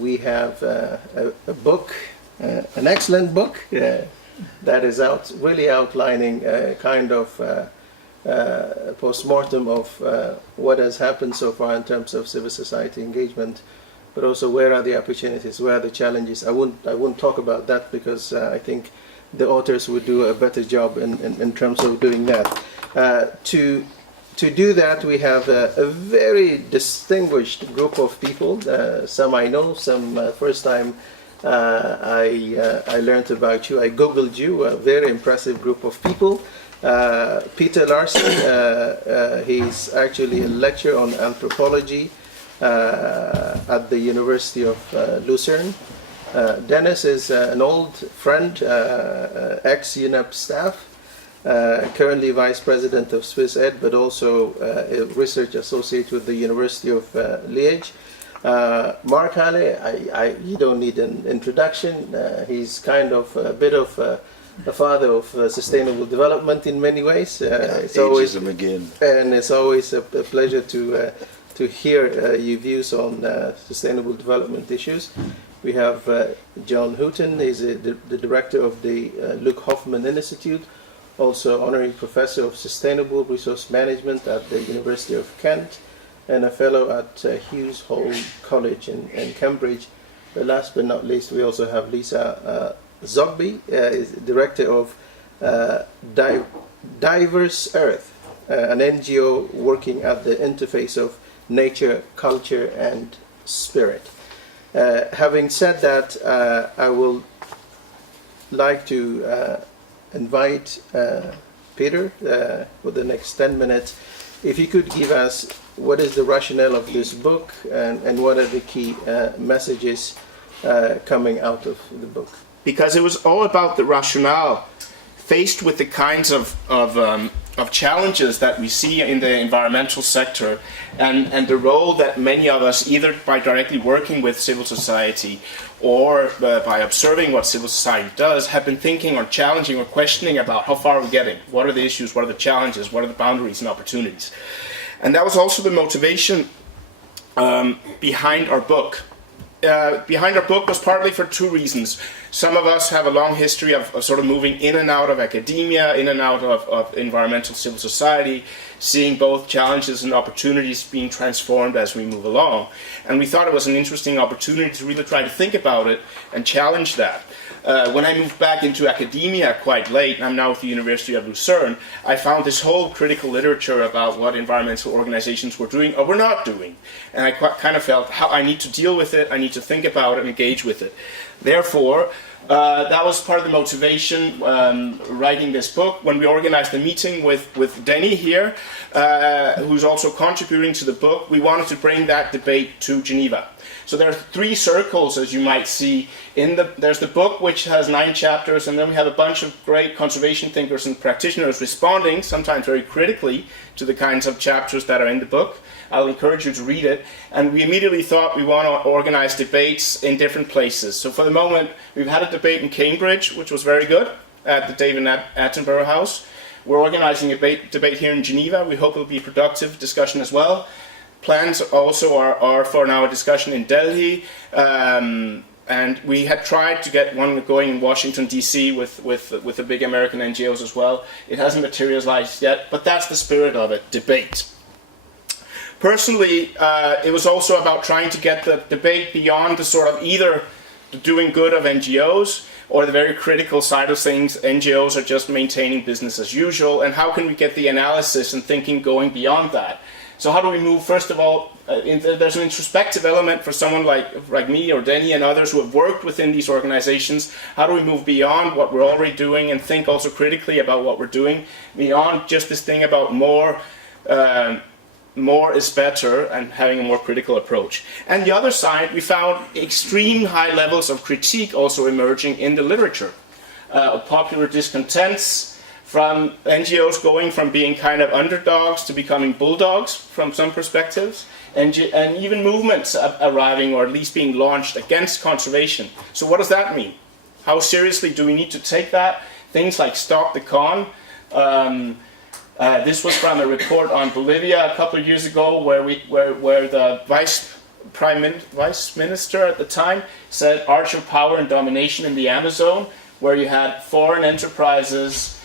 we have a book, an excellent book that is really outlining a kind of post-mortem of what has happened so far in terms of civil society engagement, but also where are the opportunities, where are the challenges. I won't talk about that because I think the authors would do a better job in terms of doing that. To do that, we have a very distinguished group of people. Some I know, some first time I learned about you. I googled you. A very impressive group of people. Peter Larsen, he's actually a lecturer on anthropology at the University of Lucerne. Denis is an old friend, ex-UNEP staff, currently vice president of Swissaid, but also a research associate with the University of Liège. Mark Halle, you don't need an introduction. He's kind of a bit of a father of sustainable development in many ways. It's always again, and it's always a pleasure to hear your views on sustainable development issues. We have John Hutton. He's the director of the Hoffman Institute, also honorary professor of sustainable resource management at the University of Kent, and a fellow at Hughes Hall College in Cambridge. But last but not least, we also have Liza Zogib, is director of DiversEarth, an NGO working at the interface of nature, culture, and spirit. Having said that, I will like to invite Peter for the next 10 minutes. If you could give us what is the rationale of this book and what are the key messages coming out of the book. Because it was all about the rationale faced with the kinds of challenges that we see in the environmental sector and the role that many of us, either by directly working with civil society or by observing what civil society does, have been thinking or challenging or questioning about how far are we getting, what are the issues, what are the challenges, what are the boundaries and opportunities. And that was also the motivation behind our book. Behind our book was partly for two reasons. Some of us have a long history of sort of moving in and out of academia, in and out of environmental civil society, seeing both challenges and opportunities being transformed as we move along. And we thought it was an interesting opportunity to really try to think about it and challenge that. When I moved back into academia quite late, and I'm now with the University of Lucerne, I found this whole critical literature about what environmental organizations were doing or were not doing. And I kind of felt how I need to deal with it, I need to think about it and engage with it. Therefore, that was part of the motivation writing this book. When we organized a meeting with Denis here, who's also contributing to the book, we wanted to bring that debate to Geneva. So there are three circles, as you might see. There's the book, which has 9 chapters, and then we have a bunch of great conservation thinkers and practitioners responding, sometimes very critically, to the kinds of chapters that are in the book. I'll encourage you to read it. And we immediately thought we want to organize debates in different places. So for the moment, we've had a debate in Cambridge, which was very good, at the David Attenborough House. We're organizing a debate here in Geneva. We hope it'll be a productive discussion as well. Plans also are for now a discussion in Delhi, and we had tried to get one going in Washington, D.C. with the big American NGOs as well. It hasn't materialized yet, but that's the spirit of it, debate. Personally, it was also about trying to get the debate beyond the sort of either the doing good of NGOs or the very critical side of things, NGOs are just maintaining business as usual, and how can we get the analysis and thinking going beyond that? So how do we move, first of all, there's an introspective element for someone like me or Denis and others who have worked within these organizations. How do we move beyond what we're already doing and think also critically about what we're doing, beyond just this thing about more is better and having a more critical approach. And the other side, we found extreme high levels of critique also emerging in the literature, of popular discontents, from NGOs going from being kind of underdogs to becoming bulldogs from some perspectives, and even movements arriving or at least being launched against conservation. So what does that mean? How seriously do we need to take that? Things like Stop the Con. This was from a report on Bolivia a couple of years ago where the vice vice minister at the time, said arch of power and domination in the Amazon, where you had foreign enterprises,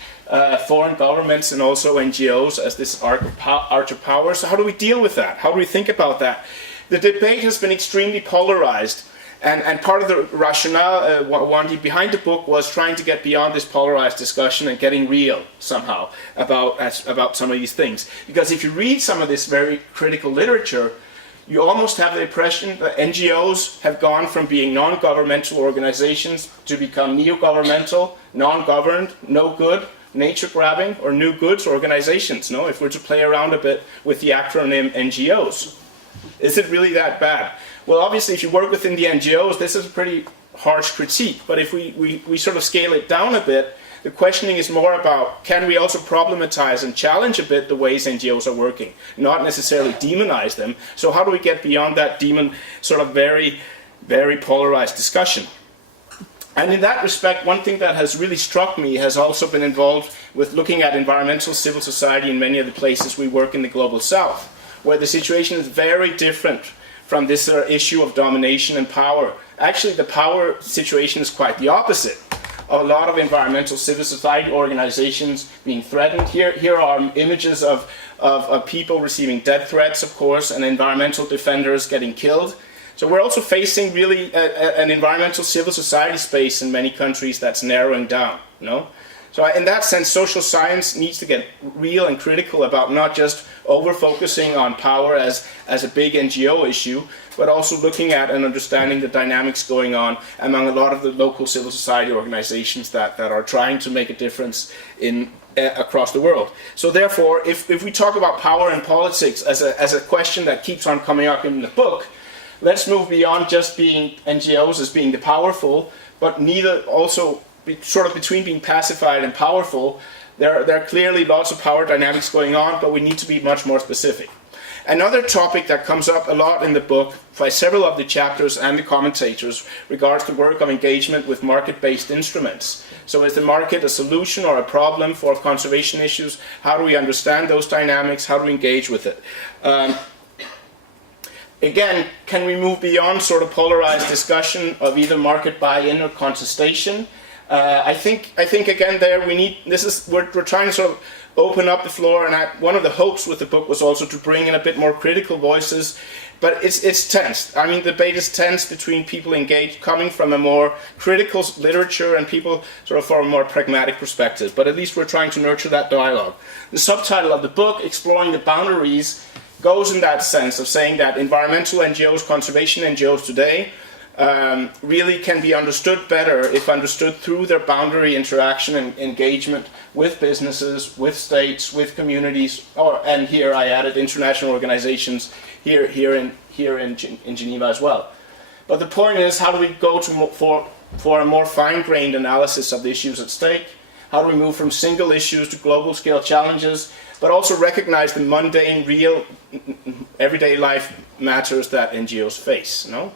foreign governments, and also NGOs as this arch of power. So how do we deal with that? How do we think about that? The debate has been extremely polarized. And part of the rationale behind the book was trying to get beyond this polarized discussion and getting real somehow about some of these things. Because if you read some of this very critical literature, you almost have the impression that NGOs have gone from being non-governmental organizations to become neo-governmental, non-governed, no good, nature-grabbing, or new goods organizations, no? If we're to play around a bit with the acronym NGOs. Is it really that bad? Well, obviously, if you work within the NGOs, this is a pretty harsh critique. But if we sort of scale it down a bit, the questioning is more about, can we also problematize and challenge a bit the ways NGOs are working, not necessarily demonize them. So how do we get beyond that sort of very, very polarized discussion? And in that respect, one thing that has really struck me has also been involved with looking at environmental civil society in many of the places we work in the Global South, where the situation is very different from this issue of domination and power. Actually, the power situation is quite the opposite. A lot of environmental civil society organizations being threatened. Here are images of people receiving death threats, of course, and environmental defenders getting killed. So we're also facing really an environmental civil society space in many countries that's narrowing down, you know? So in that sense, social science needs to get real and critical about not just over-focusing on power as a big NGO issue, but also looking at and understanding the dynamics going on among a lot of the local civil society organizations that are trying to make a difference across the world. So therefore, if we talk about power and politics as a question that keeps on coming up in the book, let's move beyond just being NGOs as being the powerful, but neither also sort of between being pacified and powerful. There are clearly lots of power dynamics going on, but we need to be much more specific. Another topic that comes up a lot in the book by several of the chapters and the commentators regards the work of engagement with market-based instruments. So is the market a solution or a problem for conservation issues? How do we understand those dynamics? How do we engage with it? Again, can we move beyond sort of polarized discussion of either market buy-in or contestation? I think again there we're trying to sort of open up the floor, and one of the hopes with the book was also to bring in a bit more critical voices, but it's tense. I mean, the debate is tense between people engaged coming from a more critical literature and people sort of from a more pragmatic perspective, but at least we're trying to nurture that dialogue. The subtitle of the book, Exploring the Boundaries, goes in that sense of saying that environmental NGOs, conservation NGOs today, really can be understood better if understood through their boundary interaction and engagement with businesses, with states, with communities, and here I added international organizations here in Geneva as well. But the point is, how do we go for a more fine-grained analysis of the issues at stake? How do we move from single issues to global scale challenges, but also recognize the mundane, real, everyday life matters that NGOs face, no?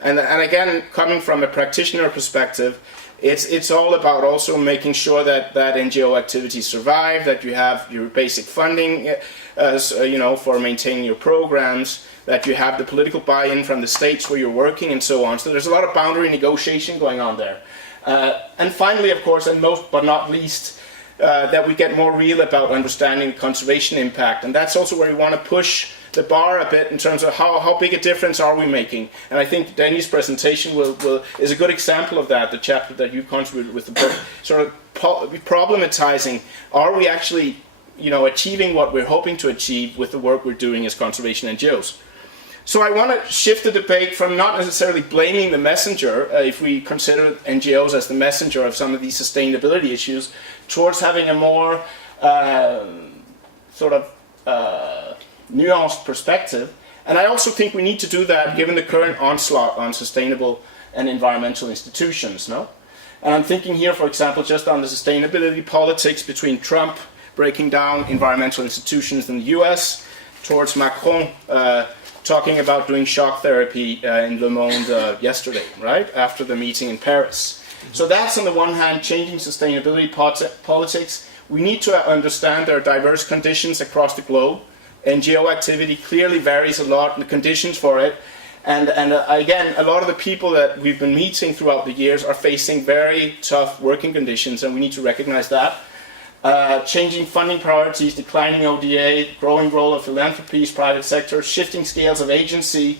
And again, coming from a practitioner perspective, it's all about also making sure that NGO activities survive, that you have your basic funding, for maintaining your programs, that you have the political buy-in from the states where you're working, and so on. So there's a lot of boundary negotiation going on there. And finally, of course, and most but not least, that we get more real about understanding conservation impact, and that's also where we want to push the bar a bit in terms of how big a difference are we making. And I think Denis' presentation is a good example of that, the chapter that you contributed with the book, sort of problematizing, are we actually achieving what we're hoping to achieve with the work we're doing as conservation NGOs. So I want to shift the debate from not necessarily blaming the messenger, if we consider NGOs as the messenger of some of these sustainability issues, towards having a more nuanced perspective. And I also think we need to do that given the current onslaught on sustainable and environmental institutions, no? And I'm thinking here, for example, just on the sustainability politics between Trump breaking down environmental institutions in the US, towards Macron talking about doing shock therapy in Le Monde yesterday, right, after the meeting in Paris. So that's on the one hand changing sustainability politics. We need to understand there are diverse conditions across the globe. NGO activity clearly varies a lot, and the conditions for it. And again, a lot of the people that we've been meeting throughout the years are facing very tough working conditions, and we need to recognize that. Changing funding priorities, declining ODA, growing role of philanthropies, private sector, shifting scales of agency.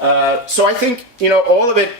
So I think, all of it,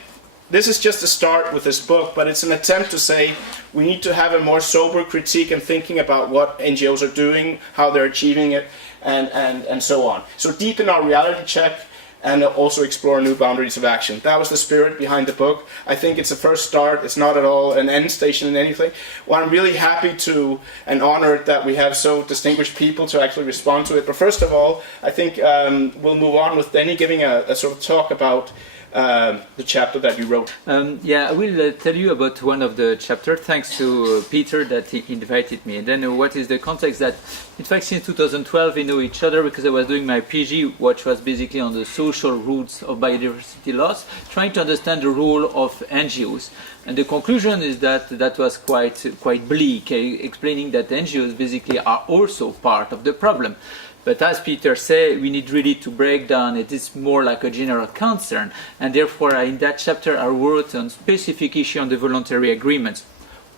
this is just a start with this book, but it's an attempt to say we need to have a more sober critique and thinking about what NGOs are doing, how they're achieving it, and so on. So deepen our reality check and also explore new boundaries of action. That was the spirit behind the book. I think it's a first start. It's not at all an end station in anything. Well, I'm really happy to and honored that we have so distinguished people to actually respond to it. But first of all, I think we'll move on with Denis giving a sort of talk about the chapter that you wrote. I will tell you about one of the chapters, thanks to Peter that he invited me. And then what is the context that, in fact, since 2012 we know each other because I was doing my PG, which was basically on the social roots of biodiversity loss, trying to understand the role of NGOs. And the conclusion is that that was quite bleak, explaining that NGOs basically are also part of the problem. But as Peter said, we need really to break down it is more like a general concern. And therefore, in that chapter, I wrote on specific issue on the voluntary agreements.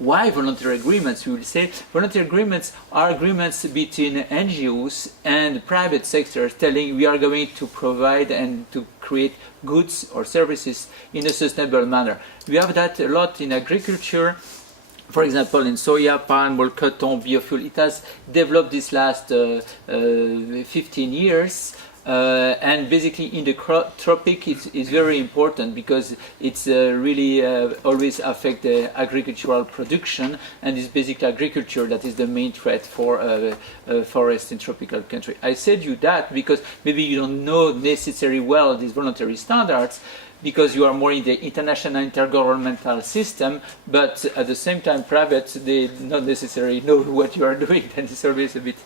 Why voluntary agreements? We will say voluntary agreements are agreements between NGOs and private sectors telling we are going to provide and to create goods or services in a sustainable manner. We have that a lot in agriculture. For example, in soya, palm oil, cotton, biofuel, it has developed this last 15 years. And basically in the tropic it's very important because it's really always affect the agricultural production, and it's basically agriculture that is the main threat for forests in tropical country. I said you that because maybe you don't know necessarily well these voluntary standards, because you are more in the international intergovernmental system, but at the same time private, they not necessarily know what you are doing. That is always a bit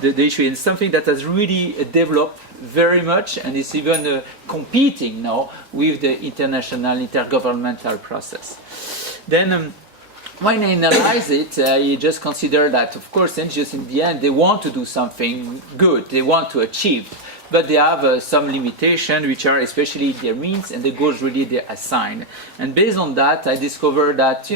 the issue. And something that has really developed very much and is even competing now with the international intergovernmental process. Then when I analyze it, I just consider that, of course, NGOs in the end, they want to do something good, they want to achieve, but they have some limitations, which are especially their means and the goals really they assign. And based on that, I discovered that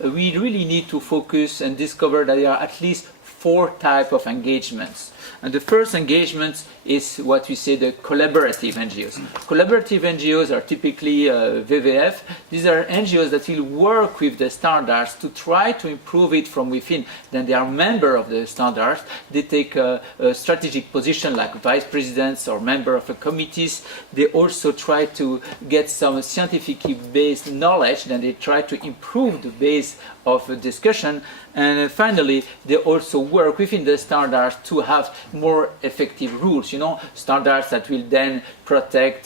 we really need to focus and discover that there are at least 4 types of engagements. And the first engagement is what we say the collaborative NGOs. Collaborative NGOs are typically WWF. These are NGOs that will work with the standards to try to improve it from within. Then they are members of the standards. They take a strategic position like vice presidents or members of committees. They also try to get some scientifically based knowledge. Then they try to improve the base of discussion. And finally, they also work within the standards to have more effective rules, standards that will then protect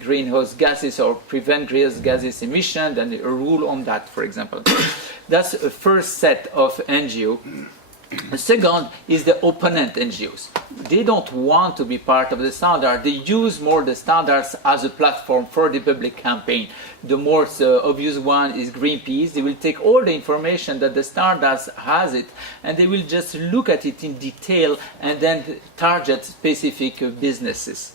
greenhouse gases or prevent greenhouse gases emission, and a rule on that, for example. That's a first set of NGO. The second is the opponent NGOs. They don't want to be part of the standard. They use more the standards as a platform for the public campaign. The most obvious one is Greenpeace. They will take all the information that the standards has it, and they will just look at it in detail and then target specific businesses.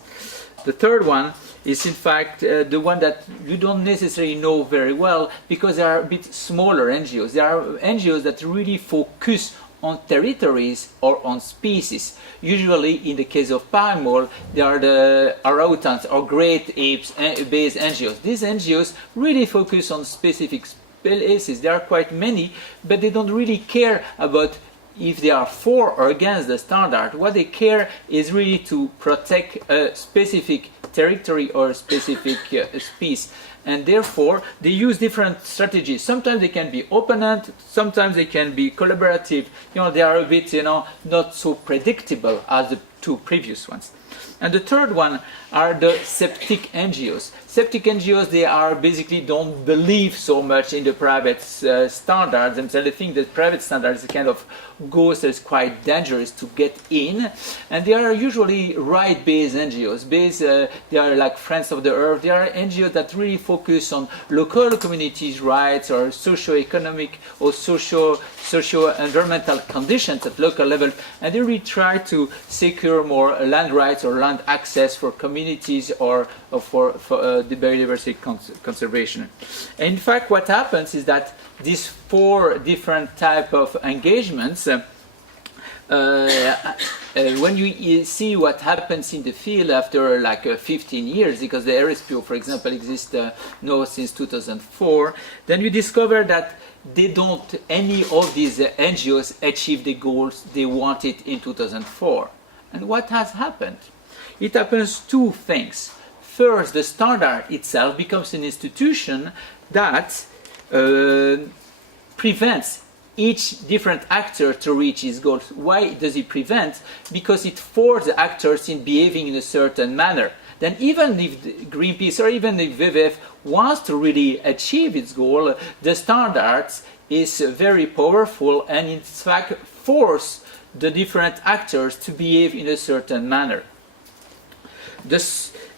The third one is in fact the one that you don't necessarily know very well because they are a bit smaller NGOs. They are NGOs that really focus on territories or on species. Usually in the case of palm oil, they are the orangutans or great apes-based NGOs. These NGOs really focus on specific places. There are quite many, but they don't really care about if they are for or against the standard. What they care is really to protect a specific territory or a specific species. And therefore, they use different strategies. Sometimes they can be opponent, sometimes they can be collaborative. They are a bit, not so predictable as the 2 previous ones. And the third one are the septic NGOs. Septic NGOs, they are basically don't believe so much in the private standards, and so they think that private standards kind of goes that's quite dangerous to get in. And they are usually right-based NGOs. They are like Friends of the Earth. They are NGOs that really focus on local communities' rights or socio-economic or socio-environmental conditions at local level, and they really try to secure more land rights or land access for communities or for the biodiversity conservation. And in fact, what happens is that these 4 different type of engagements, when you see what happens in the field after like 15 years, because the RSPO, for example, exists now since 2004, then you discover that any of these NGOs achieve the goals they wanted in 2004. And what has happened? It happens 2 things. First, the standard itself becomes an institution that prevents each different actor to reach his goals. Why does it prevent? Because it forces the actors in behaving in a certain manner. Then even if Greenpeace or even if WWF wants to really achieve its goal, the standards is very powerful and in fact force the different actors to behave in a certain manner.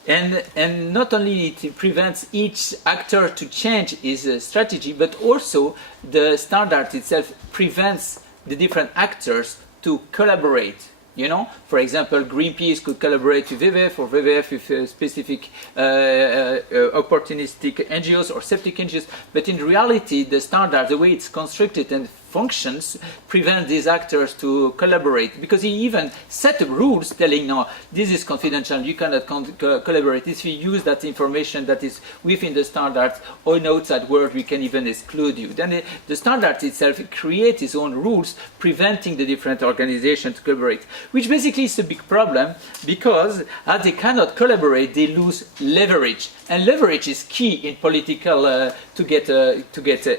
And not only it prevents each actor to change his strategy, but also the standard itself prevents the different actors to collaborate. You know, for example, Greenpeace could collaborate with WWF or WWF with specific opportunistic NGOs or septic NGOs, but in reality, the standard, the way it's constructed and functions, prevent these actors to collaborate, because he even set up rules telling, no, this is confidential, you cannot collaborate. If you use that information that is within the standards or in outside world, we can even exclude you. Then the standard itself creates its own rules, preventing the different organizations to collaborate, which basically is a big problem, because as they cannot collaborate, they lose leverage, and leverage is key in political to get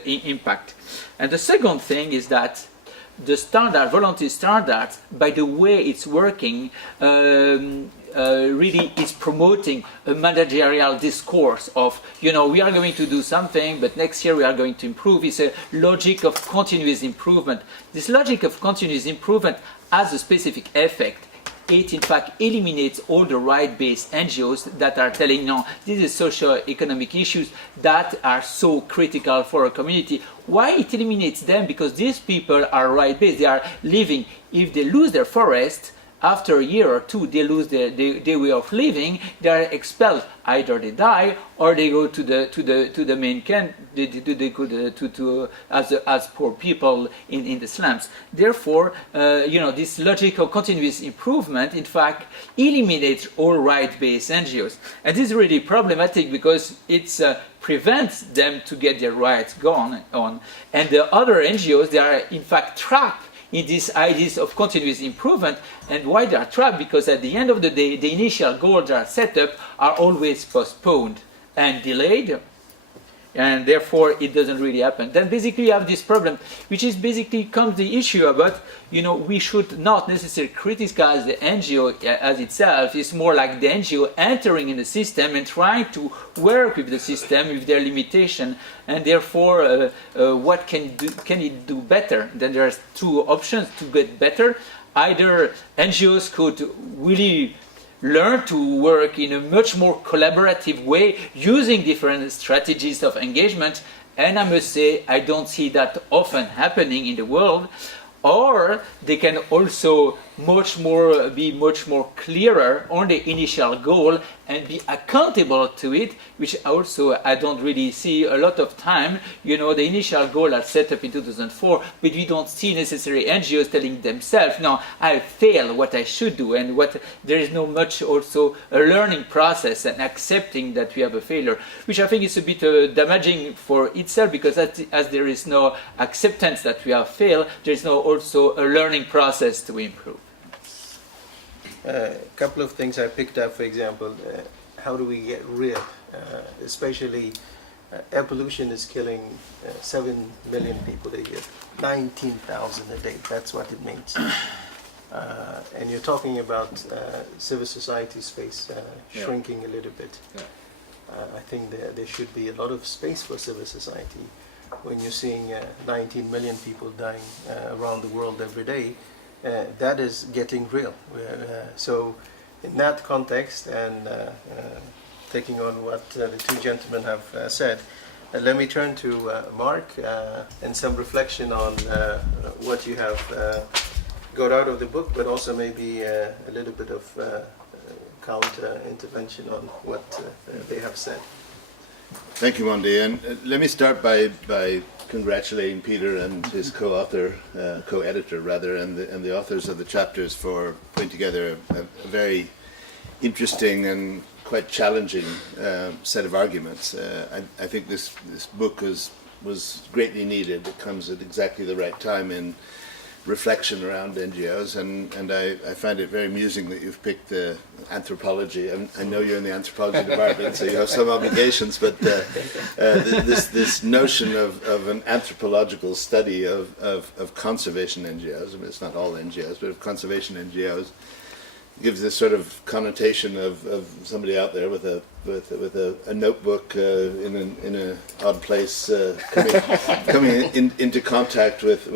impact. And the second thing is that the standard, voluntary standards, by the way it's working, really is promoting a managerial discourse of, you know, we are going to do something, but next year we are going to improve. It's a logic of continuous improvement. This logic of continuous improvement has a specific effect. It in fact eliminates all the right-based NGOs that are telling, no, these are socio-economic issues that are so critical for a community. Why it eliminates them? Because these people are right-based. They are living. If they lose their forest, after a year or 2, they lose their way of living. They are expelled. Either they die or they go to the main camp. They go as poor people in the slums. Therefore, you know, this logic of continuous improvement, in fact, eliminates all right-based NGOs, and this is really problematic because it prevents them to get their rights gone on, and the other NGOs, they are in fact trapped in these ideas of continuous improvement. And why they are trapped? Because at the end of the day, the initial goals that are set up are always postponed and delayed, and therefore it doesn't really happen. Then basically you have this problem, which is basically comes the issue about, you know, we should not necessarily criticize the NGO as itself. It's more like the NGO entering in the system and trying to work with the system with their limitation, and therefore what can it do better? Then there are 2 options to get better. Either NGOs could really learn to work in a much more collaborative way using different strategies of engagement, and I must say I don't see that often happening in the world. Or they can also be much more clearer on the initial goal and be accountable to it, which also I don't really see a lot of time. You know, the initial goal are set up in 2004, but we don't see necessarily NGOs telling themselves, no, I failed what I should do, and there is no much also a learning process and accepting that we have a failure, which I think is a bit damaging for itself, because as there is no acceptance that we have failed, there is no also a learning process to improve. A couple of things I picked up, for example, how do we get rid, especially air pollution is killing 7 million people a year, 19,000 a day, that's what it means. And you're talking about civil society space shrinking a little bit. I think there should be a lot of space for civil society. When you're seeing 19 million people dying around the world every day, that is getting real. So in that context, and taking on what the 2 gentlemen have said, let me turn to Mark and some reflection on what you have got out of the book, but also maybe a little bit of counter intervention on what they have said. Thank you, Mondi. And let me start by congratulating Peter and his co-author, co-editor rather, and the authors of the chapters for putting together a very interesting and quite challenging set of arguments. I think this book was greatly needed. It comes at exactly the right time in reflection around NGOs, and I find it very amusing that you've picked anthropology. I know you're in the anthropology department, so you have some obligations, but this notion of an anthropological study of conservation NGOs, I mean, it's not all NGOs, but of conservation NGOs, gives this sort of connotation of somebody out there with a notebook in an odd place coming into contact with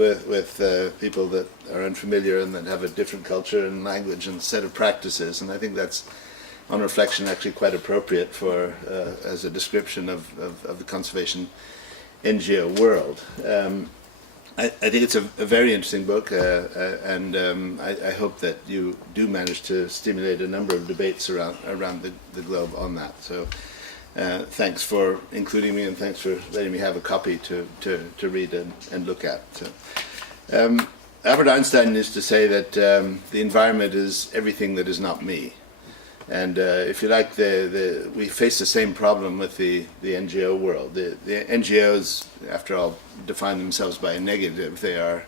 people that are unfamiliar and that have a different culture and language and set of practices, and I think that's on reflection actually quite appropriate for as a description of the conservation NGO world. I think it's a very interesting book, and I hope that you do manage to stimulate a number of debates around the globe on that. So thanks for including me, and thanks for letting me have a copy to read and look at. So, Albert Einstein used to say that the environment is everything that is not me. And if you like, we face the same problem with the NGO world. The NGOs, after all, define themselves by a negative. They are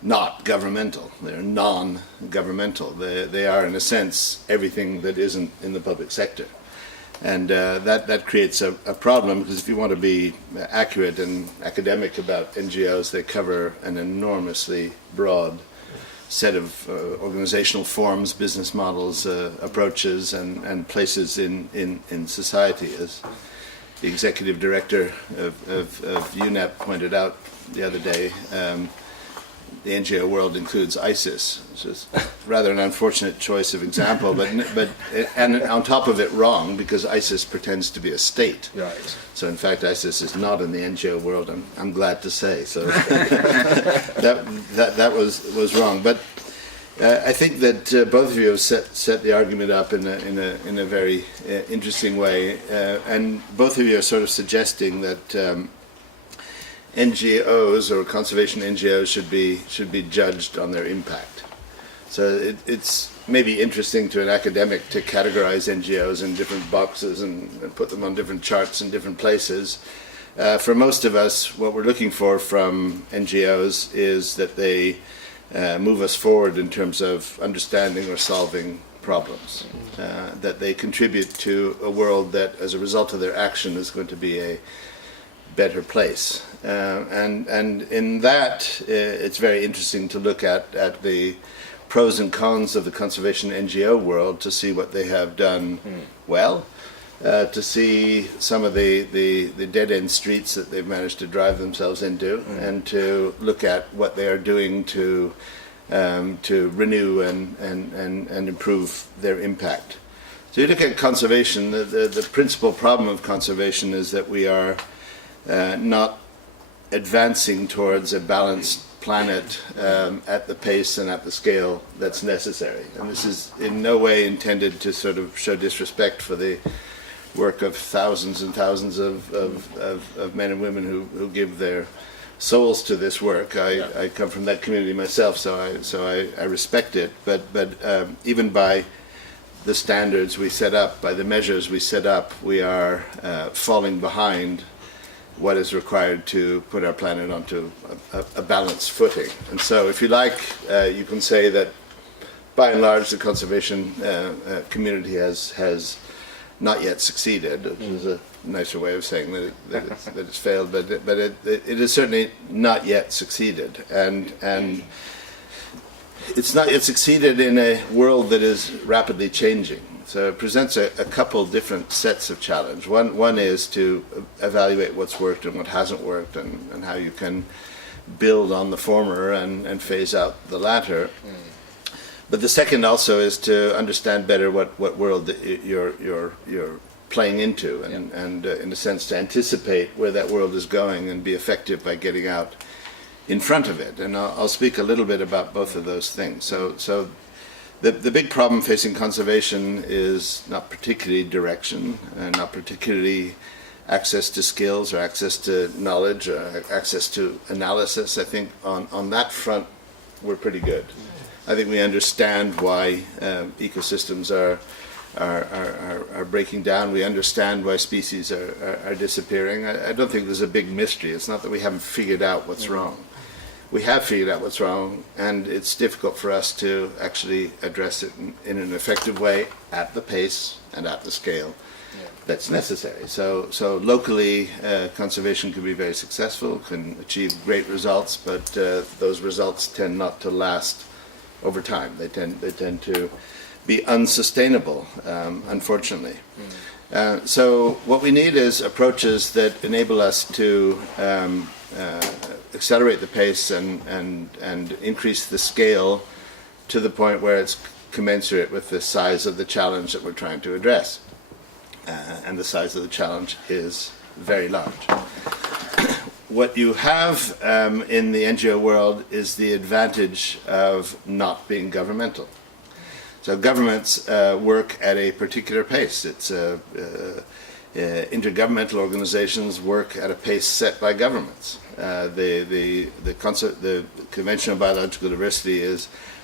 not governmental. They're non-governmental. They are, in a sense, everything that isn't in the public sector. And that creates a problem, because if you want to be accurate and academic about NGOs, they cover an enormously broad set of organizational forms, business models, approaches, and places in society. As the executive director of UNEP pointed out the other day, the NGO world includes ISIS, which is rather an unfortunate choice of example, but and on top of it wrong, because ISIS pretends to be a state. Right. So in fact, ISIS is not in the NGO world. I'm glad to say. So that was wrong. But I think that both of you have set the argument up in a very interesting way, and both of you are sort of suggesting that NGOs or conservation NGOs should be judged on their impact. So it's maybe interesting to an academic to categorize NGOs in different boxes and put them on different charts in different places. For most of us, what we're looking for from NGOs is that they move us forward in terms of understanding or solving problems, that they contribute to a world that, as a result of their action, is going to be a better place. And in that, it's very interesting to look at the pros and cons of the conservation NGO world, to see what they have done well, to see some of the dead-end streets that they've managed to drive themselves into, and to look at what they are doing to renew and improve their impact. So you look at conservation, the principal problem of conservation is that we are not advancing towards a balanced planet at the pace and at the scale that's necessary. And this is in no way intended to sort of show disrespect for the work of thousands and thousands of men and women who give their souls to this work. I come from that community myself, so I respect it. But even by the standards we set up, by the measures we set up, we are falling behind what is required to put our planet onto a balanced footing. And so, if you like, you can say that by and large the conservation community has not yet succeeded, which is a nicer way of saying that it's failed, but it has certainly not yet succeeded. And it's not yet succeeded in a world that is rapidly changing. So it presents a couple different sets of challenge. One is to evaluate what's worked and what hasn't worked, and how you can build on the former and phase out the latter. But the second also is to understand better what world that you're playing into, and in a sense to anticipate where that world is going and be effective by getting out in front of it. And I'll speak a little bit about both of those things. So The big problem facing conservation is not particularly direction, and not particularly access to skills or access to knowledge or access to analysis. I think on that front we're pretty good. I think we understand why ecosystems are breaking down. We understand why species are disappearing. I don't think there's a big mystery. It's not that we haven't figured out what's wrong. We have figured out what's wrong, and it's difficult for us to actually address it in an effective way at the pace and at the scale that's necessary. So locally, conservation can be very successful, can achieve great results, but those results tend not to last over time. They tend to be unsustainable, unfortunately. So what we need is approaches that enable us to accelerate the pace and increase the scale to the point where it's commensurate with the size of the challenge that we're trying to address. And the size of the challenge is very large. What you have in the NGO world is the advantage of not being governmental. So governments work at a particular pace. It's intergovernmental organizations work at a pace set by governments. The Convention on Biological Diversity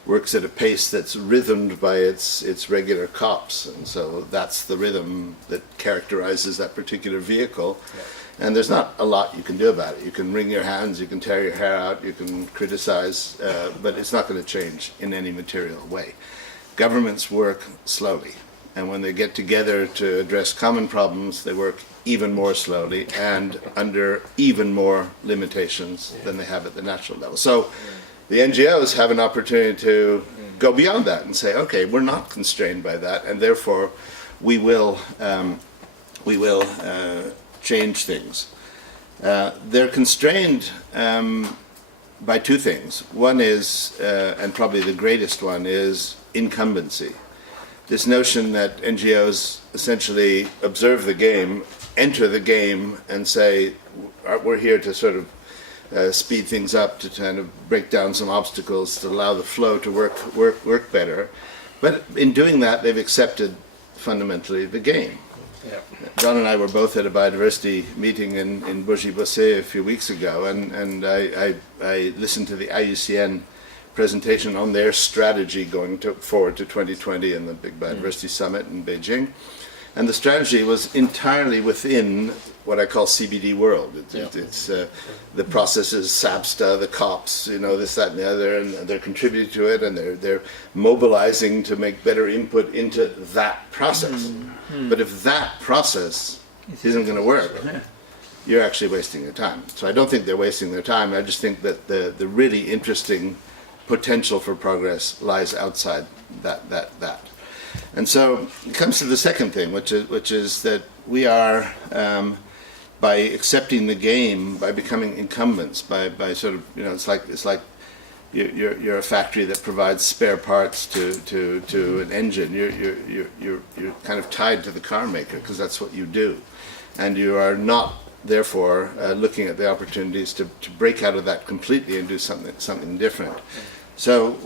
works at a pace that's rhythmed by its regular COPs, and so that's the rhythm that characterizes that particular vehicle. Yeah. And there's not a lot you can do about it. You can wring your hands, you can tear your hair out, you can criticize, but it's not going to change in any material way. Governments work slowly, and when they get together to address common problems, they work even more slowly and under even more limitations than they have at the national level. So the NGOs have an opportunity to go beyond that and say, okay, we're not constrained by that, and therefore we will change things. They're constrained by two things. One is, and probably the greatest one, is incumbency. This notion that NGOs essentially observe the game, enter the game, and say, we're here to sort of speed things up, to kind of break down some obstacles, to allow the flow to work better. But in doing that, they've accepted fundamentally the game. Yeah. John and I were both at a biodiversity meeting in Bourgy-Bossé a few weeks ago, and I listened to the IUCN presentation on their strategy going forward to 2020 and the big biodiversity summit in Beijing. And the strategy was entirely within what I call CBD world. It's the processes, SABSTA, the COPs, this, that, and the other, and they're contributing to it, and they're mobilizing to make better input into that process. But if that process isn't going to work, you're actually wasting your time. So I don't think they're wasting their time. I just think that the really interesting potential for progress lies outside that. And so it comes to the second thing, which is that we are, by accepting the game, by becoming incumbents, by sort of, it's like you're a factory that provides spare parts to an engine. You're kind of tied to the car maker because that's what you do, and you are not therefore looking at the opportunities to break out of that completely and do something different. So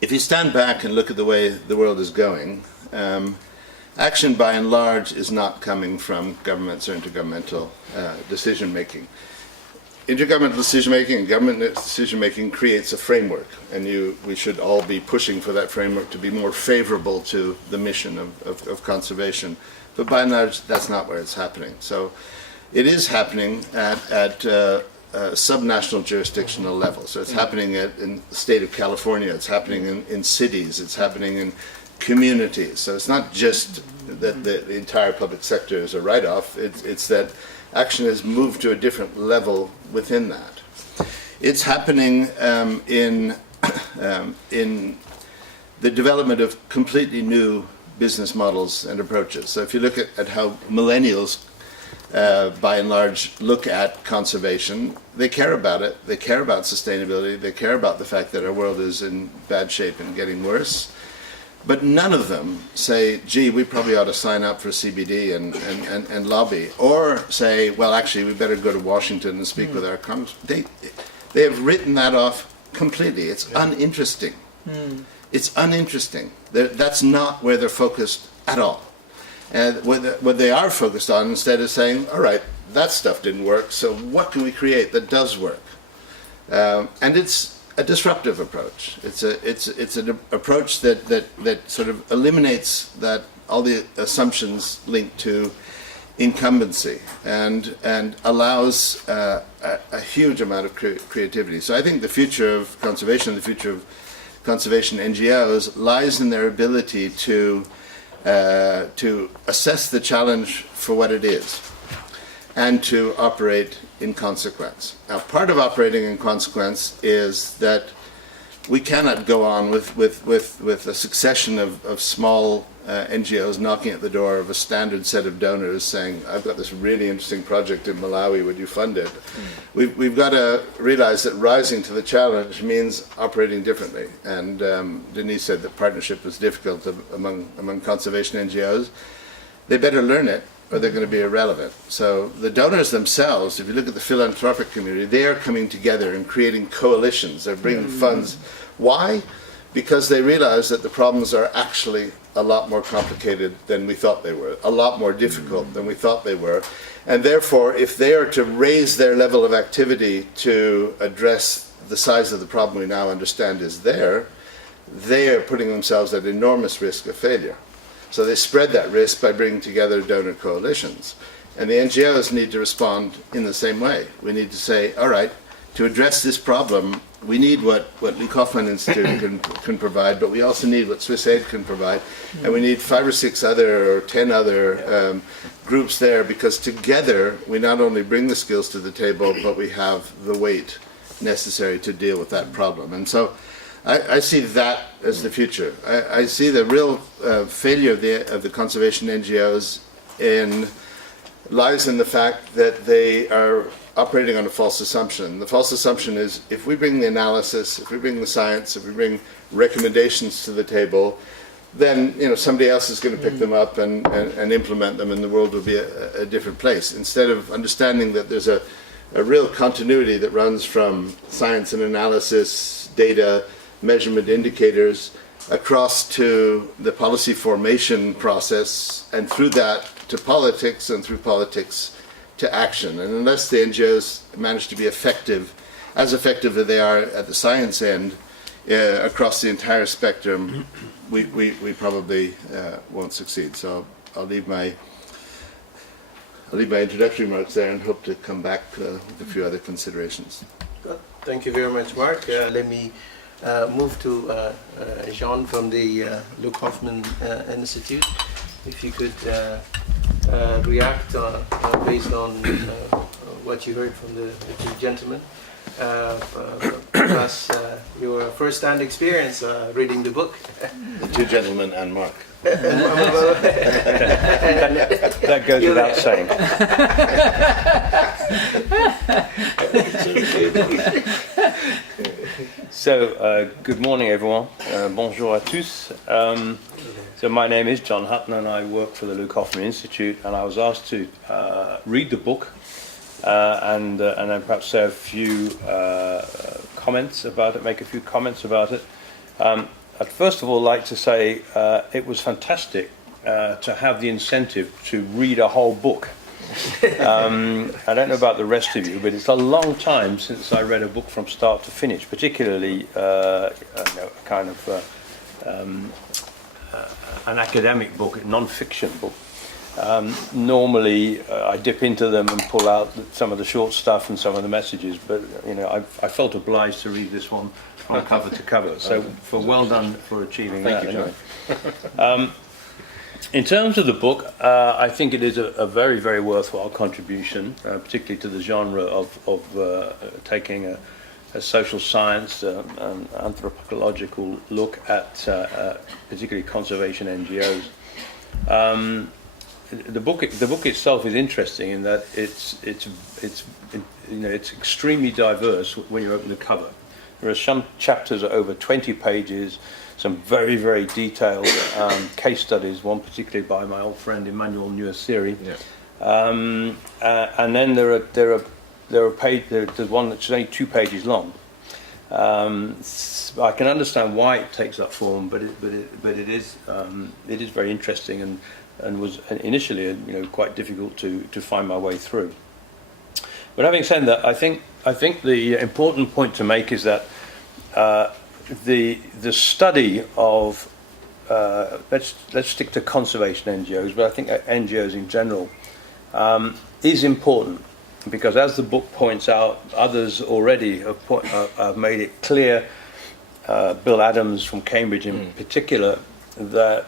if you stand back and look at the way the world is going, action by and large is not coming from governments or intergovernmental decision making. Intergovernmental decision making and government decision making creates a framework, and we should all be pushing for that framework to be more favorable to the mission of conservation. But by and large, that's not where it's happening. So it is happening at subnational jurisdictional level. So it's happening in the state of California, it's happening in cities, it's happening in communities. So it's not just that the entire public sector is a write-off, it's that action has moved to a different level within that. It's happening in the development of completely new business models and approaches. So if you look at how millennials by and large look at conservation, they care about it, they care about sustainability, they care about the fact that our world is in bad shape and getting worse, but none of them say, gee, we probably ought to sign up for CBD and lobby, or say, well, actually we better go to Washington and speak with our Congress. They have written that off completely. It's uninteresting. it's uninteresting. That's not where they're focused at all. And what they are focused on, instead of saying, all right, that stuff didn't work, so what can we create that does work? And it's a disruptive approach. It's an approach that sort of eliminates all the assumptions linked to incumbency and allows a huge amount of creativity. So I think the future of conservation, the future of conservation NGOs, lies in their ability to assess the challenge for what it is and to operate in consequence. Now, part of operating in consequence is that we cannot go on with a succession of small NGOs knocking at the door of a standard set of donors saying, I've got this really interesting project in Malawi, would you fund it? We've got to realize that rising to the challenge means operating differently. And Denis said that partnership was difficult among conservation NGOs. They better learn it or they're going to be irrelevant. So the donors themselves, if you look at the philanthropic community, they are coming together and creating coalitions. They're bringing funds. Why? Because they realize that the problems are actually a lot more complicated than we thought they were, a lot more difficult than we thought they were. And therefore, if they are to raise their level of activity to address the size of the problem we now understand is there, they are putting themselves at enormous risk of failure. So they spread that risk by bringing together donor coalitions. And the NGOs need to respond in the same way. We need to say, all right, to address this problem, we need what the Hoffman Institute can provide, but we also need what Swissaid can provide. And we need 5 or 6 other or 10 other groups there, because together we not only bring the skills to the table, but we have the weight necessary to deal with that problem. And so I see that as the future. I see the real failure of the conservation NGOs lies in the fact that they are operating on a false assumption. The false assumption is if we bring the analysis, if we bring the science, if we bring recommendations to the table, then somebody else is going to pick them up and implement them, and the world will be a different place. Instead of understanding that there's a real continuity that runs from science and analysis, data, measurement indicators, across to the policy formation process, and through that to politics, and through politics to action. And unless the NGOs manage to be effective as they are at the science end, across the entire spectrum, we probably won't succeed. So I'll leave my introductory remarks there and hope to come back with a few other considerations. Good. Thank you very much, Mark. Let me move to Jean from the Luc Hoffman Institute. If you could react based on what you heard from the 2 gentlemen, plus your first-hand experience reading the book. The 2 gentlemen and Mark. That goes without saying. So, good morning, everyone. Bonjour à tous. So my name is John Hutton, and I work for the Luc Hoffman Institute. And I was asked to read the book and then perhaps say a few comments about it, make a few comments about it. I'd first of all like to say it was fantastic to have the incentive to read a whole book. I don't know about the rest of you, but it's a long time since I read a book from start to finish, particularly kind of an academic book, a non-fiction book. Normally I dip into them and pull out some of the short stuff and some of the messages, but I felt obliged to read this one from cover to cover. So well done for achieving that. Anyway. In terms of the book, I think it is a very, very worthwhile contribution, particularly to the genre of taking a social science, an anthropological look at particularly conservation NGOs. The book itself is interesting in that it's extremely diverse when you open the cover. There are some chapters that are over 20 pages, some very, very detailed case studies, one particularly by my old friend Emmanuel Nuasiri. And then there's one that's only 2 pages long. I can understand why it takes that form, but it is very interesting and was initially quite difficult to find my way through. But having said that, I think the important point to make is that the study of let's stick to conservation NGOs, but I think NGOs in general is important, because as the book points out, others already have made it clear, Bill Adams from Cambridge in particular, that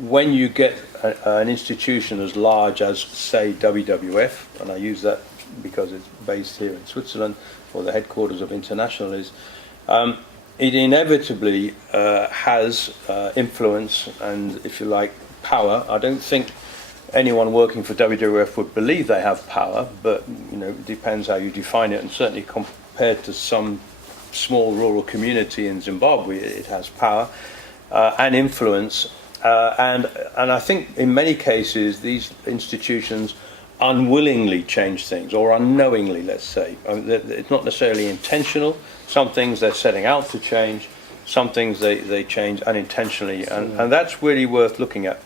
when you get an institution as large as, say, WWF, and I use that because it's based here in Switzerland, or the headquarters of International is, it inevitably has influence and, if you like, power. I don't think anyone working for WWF would believe they have power, but it depends how you define it, and certainly compared to some small rural community in Zimbabwe, it has power and influence. And I think in many cases these institutions unwillingly change things, or unknowingly, let's say. It's not necessarily intentional. Some things they're setting out to change, some things they change unintentionally, and that's really worth looking at,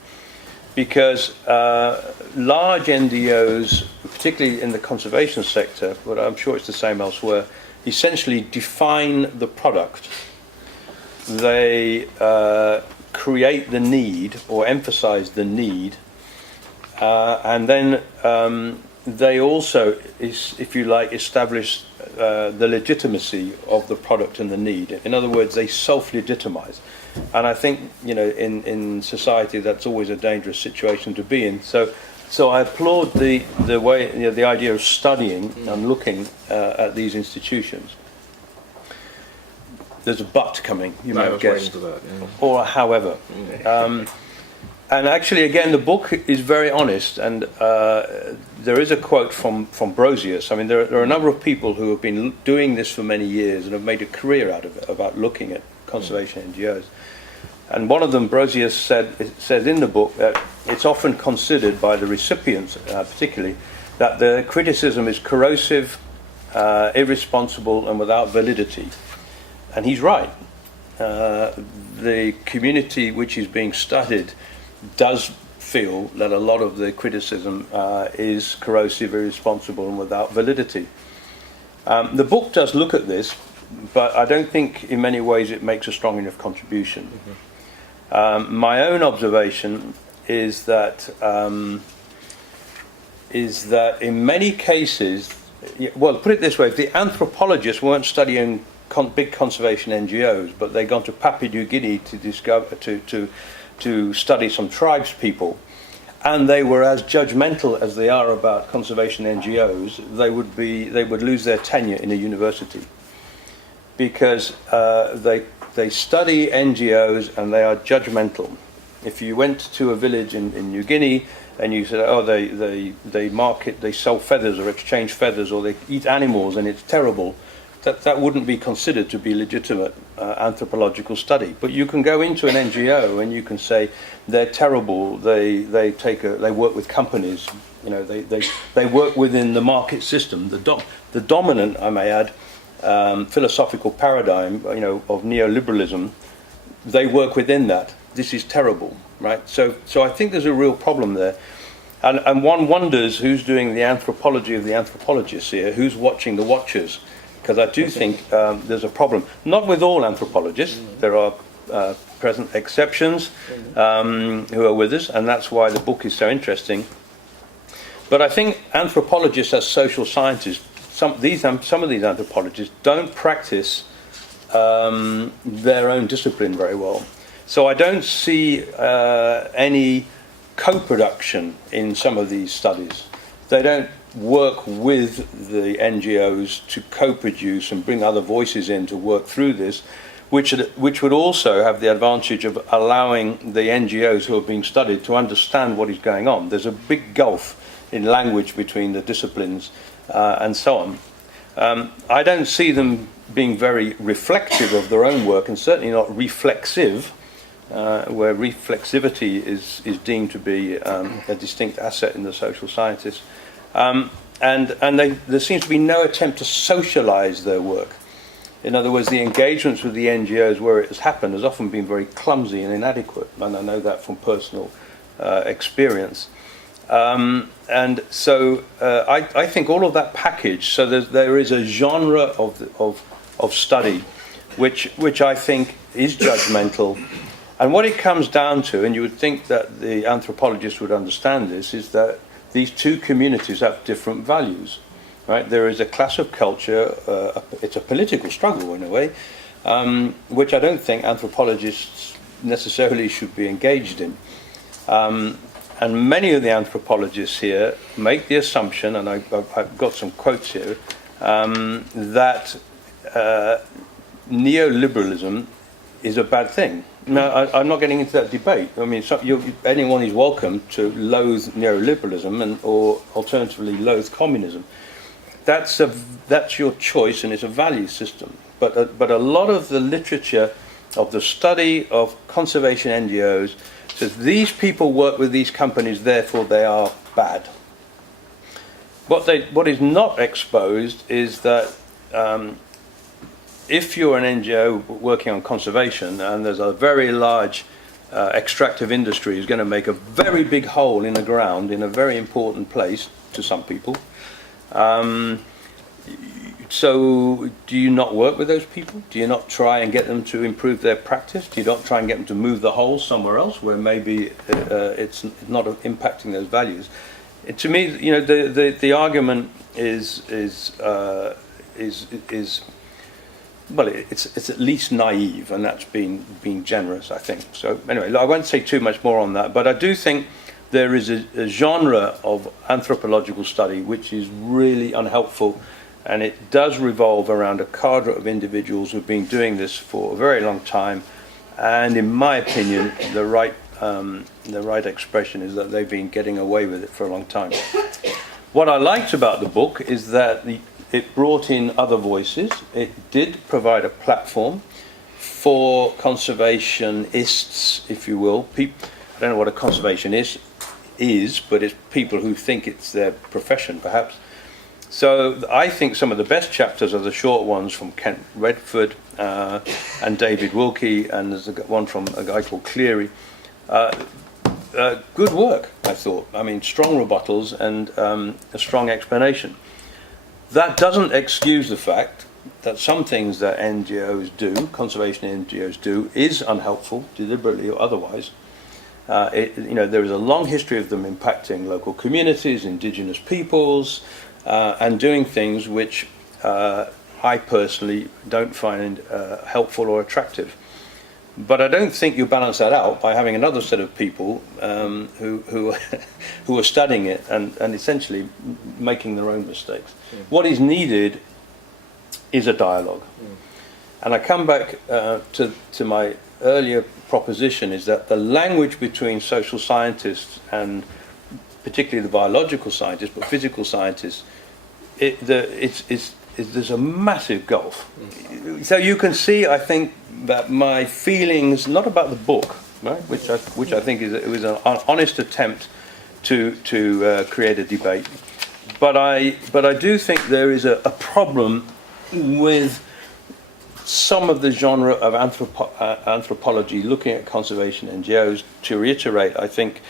because large NGOs, particularly in the conservation sector, but I'm sure it's the same elsewhere, essentially define the product. They create the need, or emphasize the need, and then they also, if you like, establish the legitimacy of the product and the need. In other words, they self-legitimize. And I think, in society that's always a dangerous situation to be in. So I applaud the way, the idea of studying and looking at these institutions. There's a but coming, you may have guessed, or however. And actually, again, the book is very honest, and there is a quote from Brosius. I mean, there are a number of people who have been doing this for many years and have made a career out of it, about looking at conservation NGOs. And one of them, Brosius, says in the book that it's often considered by the recipients, particularly, that the criticism is corrosive, irresponsible, and without validity. And he's right. The community which is being studied does feel that a lot of the criticism is corrosive, irresponsible, and without validity. The book does look at this, but I don't think in many ways it makes a strong enough contribution. My own observation is that in many cases, well, put it this way, if the anthropologists weren't studying big conservation NGOs, but they'd gone to Papua New Guinea to study some tribes people, and they were as judgmental as they are about conservation NGOs, they would lose their tenure in a university, because they study NGOs and they are judgmental. If you went to a village in New Guinea and you said, oh, they sell feathers or exchange feathers, or they eat animals and it's terrible, that wouldn't be considered to be legitimate anthropological study. But you can go into an NGO and you can say they're terrible. They work with companies. They work within the market system. The dominant, I may add, philosophical paradigm, of neoliberalism. They work within that. This is terrible, right? So I think there's a real problem there. And one wonders who's doing the anthropology of the anthropologists here, who's watching the watchers. Because I do think there's a problem. Not with all anthropologists. There are present exceptions who are with us, and that's why the book is so interesting. But I think anthropologists as social scientists, some of these anthropologists don't practice their own discipline very well. So I don't see any co-production in some of these studies. They don't work with the NGOs to co-produce and bring other voices in to work through this, which would also have the advantage of allowing the NGOs who are being studied to understand what is going on. There's a big gulf in language between the disciplines and so on. I don't see them being very reflective of their own work, and certainly not reflexive, where reflexivity is deemed to be a distinct asset in the social sciences. And there seems to be no attempt to socialize their work. In other words, the engagements with the NGOs where it has happened has often been very clumsy and inadequate, and I know that from personal experience. And so I think all of that package, so there is a genre of study which I think is judgmental. And what it comes down to, and you would think that the anthropologists would understand this, is that these two communities have different values. Right? There is a class of culture, it's a political struggle in a way, which I don't think anthropologists necessarily should be engaged in. And many of the anthropologists here make the assumption, and I've got some quotes here, that neoliberalism is a bad thing. Now, I'm not getting into that debate. I mean, anyone is welcome to loathe neoliberalism or alternatively loathe communism. That's your choice, and it's a value system. But a lot of the literature of the study of conservation NGOs says these people work with these companies, therefore they are bad. What is not exposed is that if you're an NGO working on conservation and there's a very large extractive industry who's going to make a very big hole in the ground in a very important place to some people, so do you not work with those people? Do you not try and get them to improve their practice? Do you not try and get them to move the hole somewhere else where maybe it's not impacting those values? To me, you know, the argument is well, it's at least naive, and that's being generous, I think. So anyway, I won't say too much more on that, but I do think there is a genre of anthropological study which is really unhelpful, and it does revolve around a cadre of individuals who've been doing this for a very long time, and in my opinion, the right expression is that they've been getting away with it for a long time. What I liked about the book is that it brought in other voices. It did provide a platform for conservationists, if you will. I don't know what a conservationist is, but it's people who think it's their profession, perhaps. So I think some of the best chapters are the short ones from Kent Redford and David Wilkie, and there's one from a guy called Cleary. Good work, I thought. I mean, strong rebuttals and a strong explanation. That doesn't excuse the fact that some things that NGOs do, conservation NGOs do, is unhelpful, deliberately or otherwise. There is a long history of them impacting local communities, indigenous peoples, and doing things which I personally don't find helpful or attractive. But I don't think you balance that out by having another set of people who are studying it and essentially making their own mistakes. Yeah. What is needed is a dialogue. Yeah. And I come back to my earlier proposition, is that the language between social scientists and particularly the biological scientists, but physical scientists, there's a massive gulf. Mm. So you can see, I think, that my feelings, not about the book, right, which I think it was an honest attempt to create a debate, but I do think there is a problem with some of the genre of anthropology looking at conservation NGOs. To reiterate, I think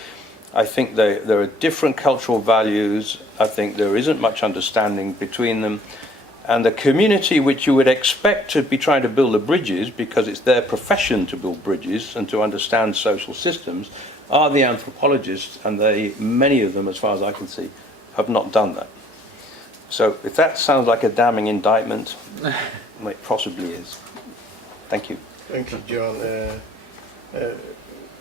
there are different cultural values. I think there isn't much understanding between them. And the community which you would expect to be trying to build the bridges, because it's their profession to build bridges and to understand social systems, are the anthropologists, and many of them, as far as I can see, have not done that. So if that sounds like a damning indictment, it possibly is. Thank you. Thank you, John.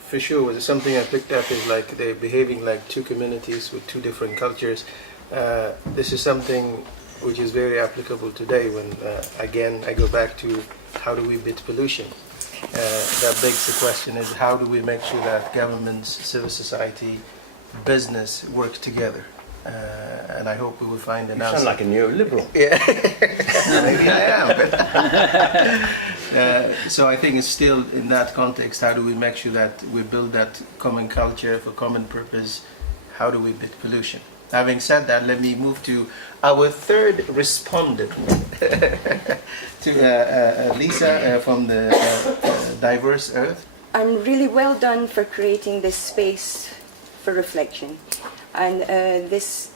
For sure, something I picked up is like they're behaving like two communities with two different cultures. This is something which is very applicable today when, again, I go back to how do we beat pollution? That begs the question is how do we make sure that governments, civil society, business work together? And I hope we will find an answer. You sound like a neoliberal. Yeah, maybe I am. So I think it's still in that context, how do we make sure that we build that common culture for common purpose? How do we beat pollution? having said that, let me move to our third respondent, to Liza from the DiversEarth. I'm really well done for creating this space for reflection. And this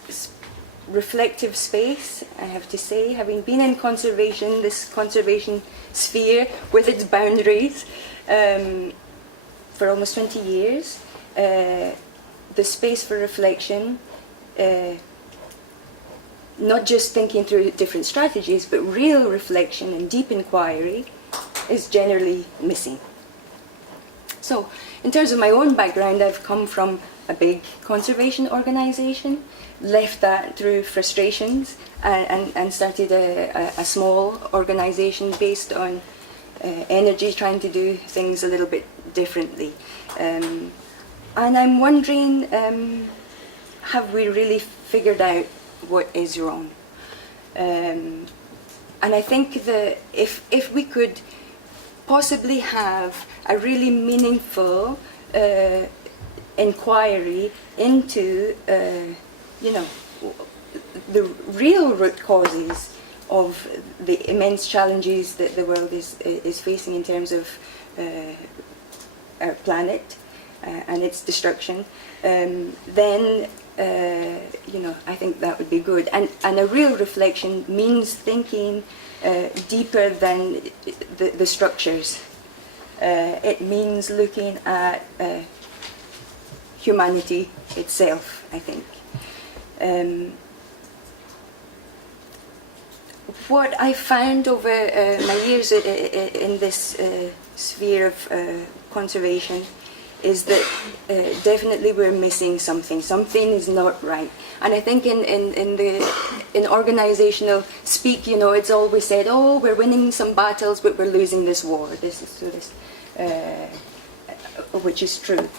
reflective space, I have to say, having been in conservation, this conservation sphere with its boundaries for almost 20 years, the space for reflection, not just thinking through different strategies, but real reflection and deep inquiry is generally missing. So, in terms of my own background, I've come from a big conservation organisation, left that through frustrations, and started a small organisation based on energy, trying to do things a little bit differently. And I'm wondering, have we really figured out what is wrong? And I think that if we could possibly have a really meaningful inquiry into, the real root causes of the immense challenges that the world is facing in terms of our planet and its destruction, then I think that would be good. And a real reflection means thinking deeper than the structures. It means looking at humanity itself, I think. What I found over my years in this sphere of conservation is that definitely we're missing something. Something is not right. And I think in organizational speak, it's always said, oh, we're winning some battles, but we're losing this war. Which is true.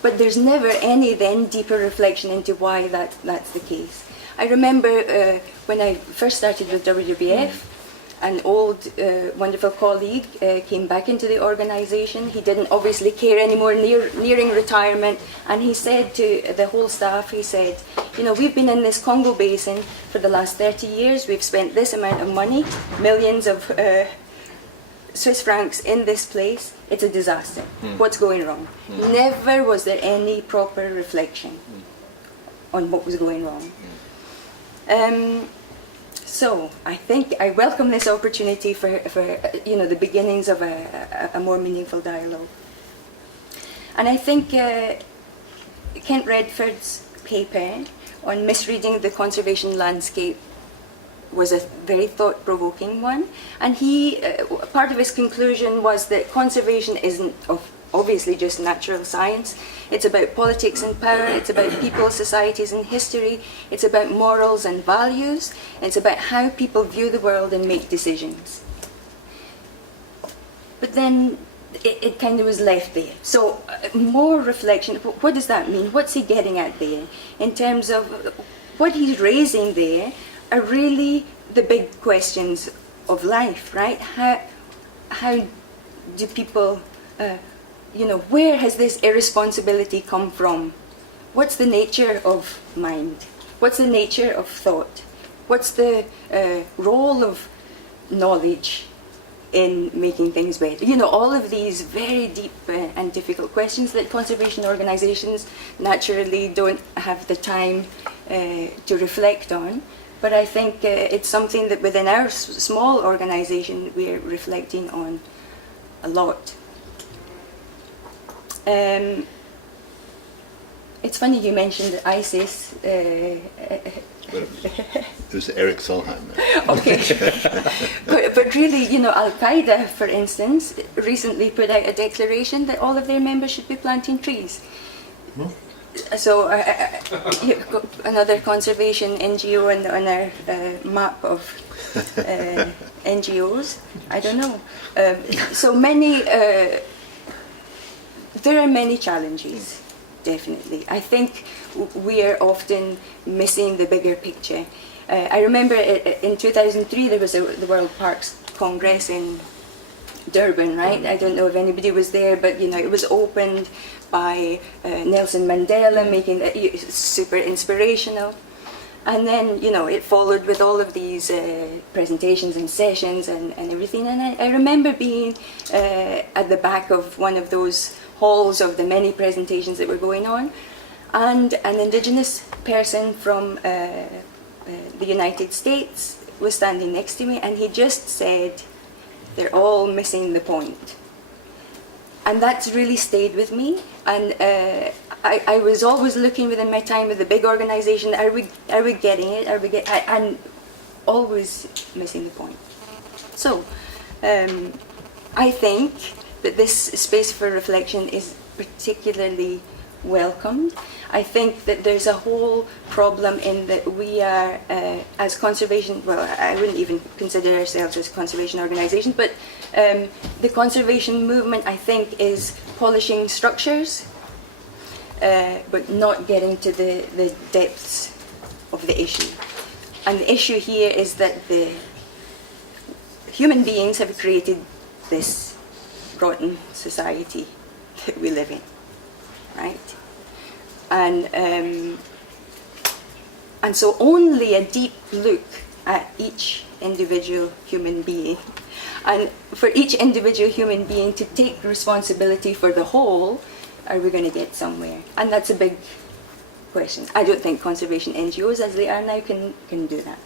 But there's never any then deeper reflection into why that's the case. I remember when I first started with WWF, an old wonderful colleague came back into the organisation. He didn't obviously care anymore, nearing retirement, and he said to the whole staff, he said, we've been in this Congo basin for the last 30 years, we've spent this amount of money, millions of Swiss francs in this place, it's a disaster. What's going wrong? Never was there any proper reflection on what was going wrong. So I think I welcome this opportunity for the beginnings of a more meaningful dialogue. And I think Kent Redford's paper on misreading the conservation landscape was a very thought-provoking one. And part of his conclusion was that conservation isn't obviously just natural science. It's about politics and power, it's about people, societies and history, it's about morals and values, and it's about how people view the world and make decisions. But then it kind of was left there. So more reflection, what does that mean? What's he getting at there? In terms of what he's raising there are really the big questions of life, right? How do people, where has this irresponsibility come from? What's the nature of mind? What's the nature of thought? What's the role of knowledge in making things better? All of these very deep and difficult questions that conservation organizations naturally don't have the time to reflect on. But I think it's something that within our small organization we're reflecting on a lot. It's funny you mentioned ISIS. It was Eric Solheim. Okay. but really, Al-Qaeda, for instance, recently put out a declaration that all of their members should be planting trees. So another conservation NGO on our map of NGOs. I don't know. So many. There are many challenges, definitely. I think we are often missing the bigger picture. I remember in 2003 there was the World Parks Congress in Durban, right? I don't know if anybody was there, but it was opened by Nelson Mandela, making it super inspirational. And then, it followed with all of these presentations and sessions and everything. And I remember being at the back of one of those halls of the many presentations that were going on. And an Indigenous person from the United States was standing next to me, and he just said, "They're all missing the point." And that's really stayed with me. And I was always looking within my time with the big organization, are we getting it? And always missing the point. So I think that this space for reflection is particularly welcomed. I think that there's a whole problem in that we are, as conservation, well, I wouldn't even consider ourselves as a conservation organisation, but the conservation movement, I think, is polishing structures, but not getting to the depths of the issue. And the issue here is that the human beings have created this rotten society that we live in, right? And so only a deep look at each individual human being, and for each individual human being to take responsibility for the whole, are we going to get somewhere? And that's a big question. I don't think conservation NGOs, as they are now, can do that.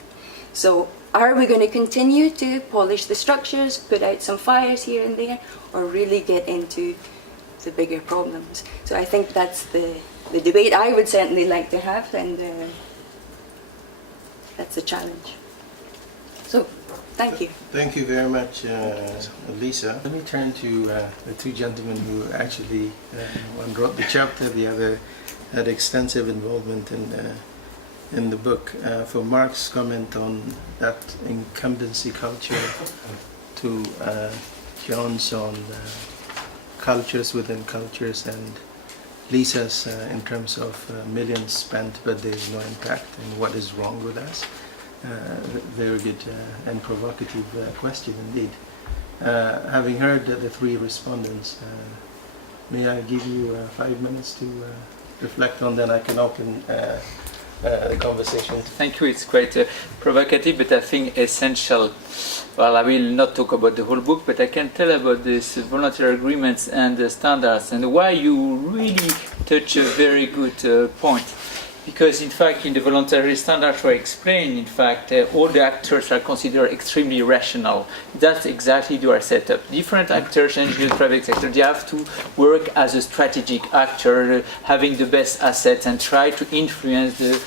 So are we going to continue to polish the structures, put out some fires here and there, or really get into the bigger problems? So I think that's the debate I would certainly like to have, and that's a challenge. So, thank you. Thank you very much, Lisa. Let me turn to the two gentlemen who actually, one wrote the chapter, the other had extensive involvement in the book. For Mark's comment on that incumbency culture, to John's on cultures within cultures, and Lisa's in terms of millions spent but there is no impact, and what is wrong with us. Very good and provocative question indeed. Having heard the three respondents, may I give you 5 minutes to reflect on, then I can open the conversation. Thank you. It's quite provocative, but I think essential. Well, I will not talk about the whole book, but I can tell about this voluntary agreements and the standards, and why you really touch a very good point. Because in fact, in the voluntary standards I explain, in fact, all the actors are considered extremely rational. That's exactly their setup. Different actors, NGOs, private sector, they have to work as a strategic actor, having the best assets and try to influence the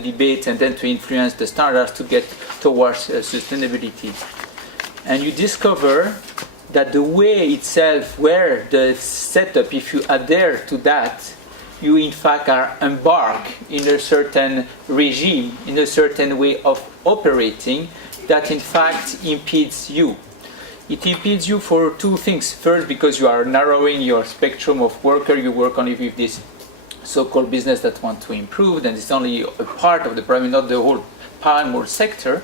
debate, and then to influence the standards to get towards sustainability. And you discover that the way itself, where the setup, if you adhere to that, you in fact are embarked in a certain regime, in a certain way of operating that in fact impedes you. It impedes you for two things. First, because you are narrowing your spectrum of worker, you work only with this so-called business that want to improve, and it's only a part of the problem, not the whole palm oil sector.